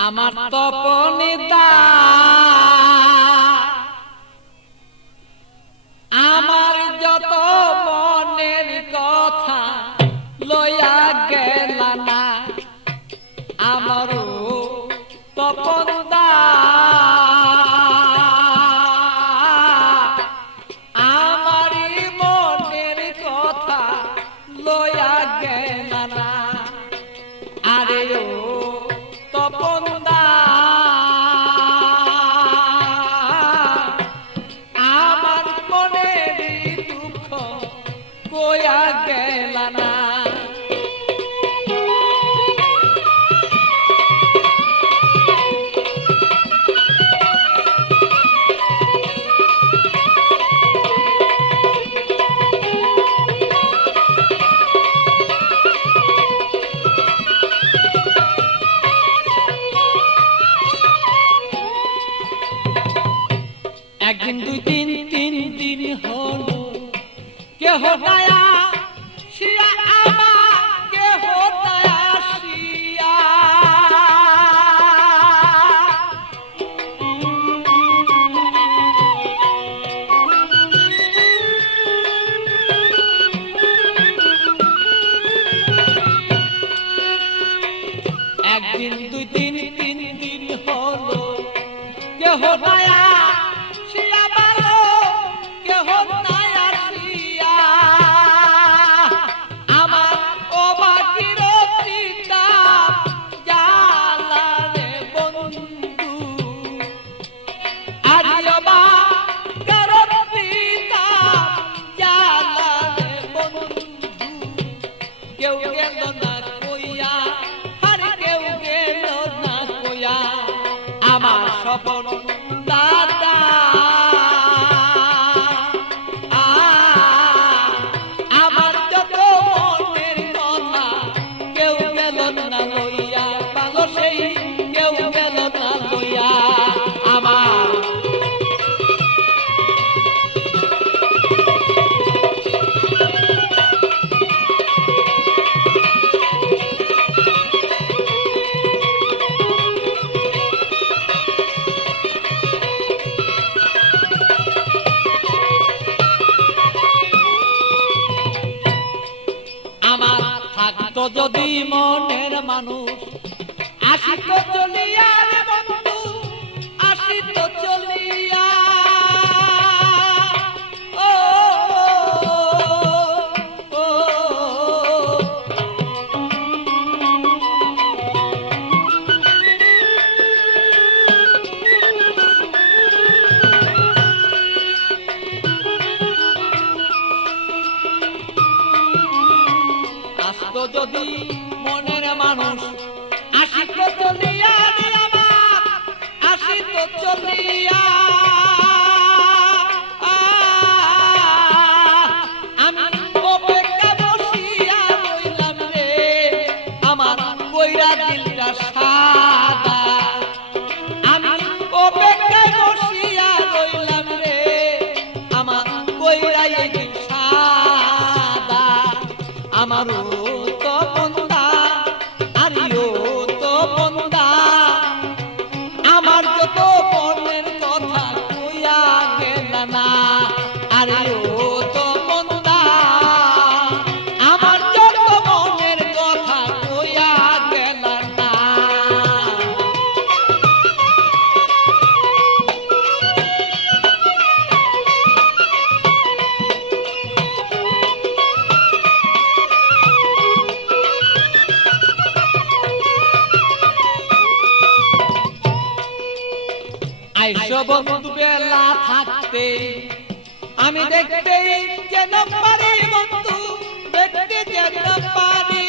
আমার তপনিতা আমার যত মনের কথা লইয়া গেল না আমারও তপনদা আমারই মনের কথা লইয়া গেল না আরে ও তপনদা আমার মনের দুঃখ কইয়া গেল না একদিন দুই দিন তিন দিন হলো কেহ দয়া শিয়া আমার কেহ দয়া শিয়া একদিন দুই দিন তিন দিন হলো কেহ দয়া আমার সপন দাদা আমার যত মনের কথা কেউ গেল না লইয়া ভালো সেই কেউ গেল না লইয়া আমার থাকতো যদি মনের মানুষ আসিত চলিয়া রে বন্ধু আসিত চলিয়া ও আসতো যদি মনের মানুষ আসিত চলিয়া আমার আসিত চলিয়া আমি অপেক্ষা বসিয়া রইলাম রে আমার কইরা দিলটা সাদা আমি অপেক্ষা বসিয়া রইলাম রে আমার কইরা দিল সাদা আমারও তপনদা আরিও তপনদা আমার যত মনের কথা কইয়া গেল না আরিও তপনদা আমার যত মনের কথা কইয়া গেল না আইসো বন্ধু বেলা থাকতে আমি দেখতে যেন পারি বন্ধু দেখতে যেন পারি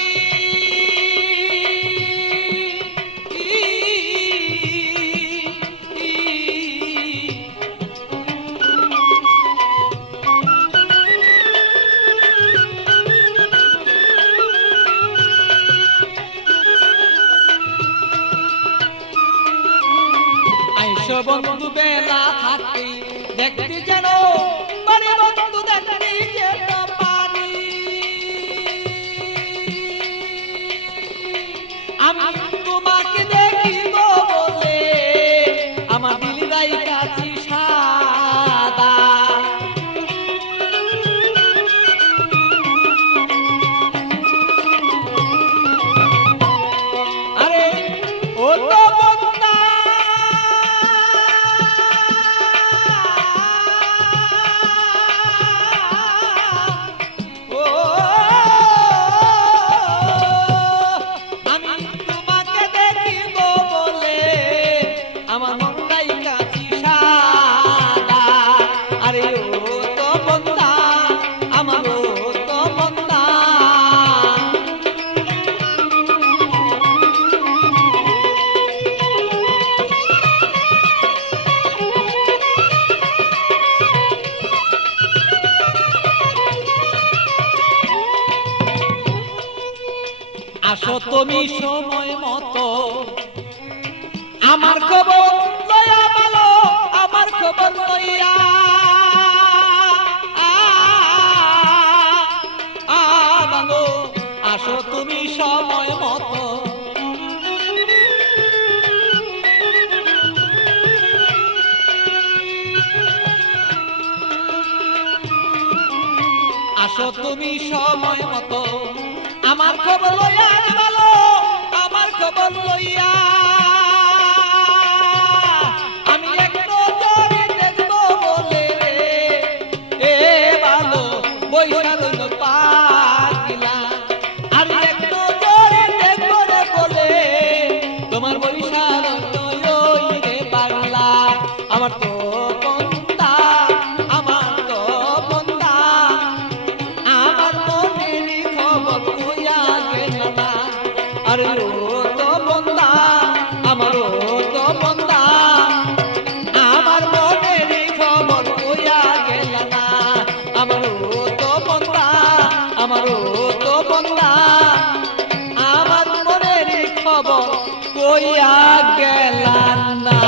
আইসো বন্ধু বেলা থাকতে দেখতে যেন পারি বন্ধু দেখতে যেন পারি আমি তোমাকে দেখিব তুমি সময় মতো আমার খবর লইয়া ভালো আমার খবর লইয়া ভালো আসো তুমি সময় মতো আসো তুমি সময় মতো আমার খবর লইয়া ভালো আমার খবর লইয়া আমি একটু জোরে দেখবো বলে এ ভালো বইসা রইল পাগলা আমি একটু জোরে দেখবো রে বলে তোমার বইসা রইল ওই রে পাগলা আমার তো বন্দা আমার তো বন্দা আমার মনের খবর কইয়া গেল না আরে ও তো বন্দা আমার ও তো বন্দা আমার মনের খবর কইয়া গেল না আমার ও তো বন্দা আমার ও তো বন্দা আমার মনের খবর কইয়া গেল না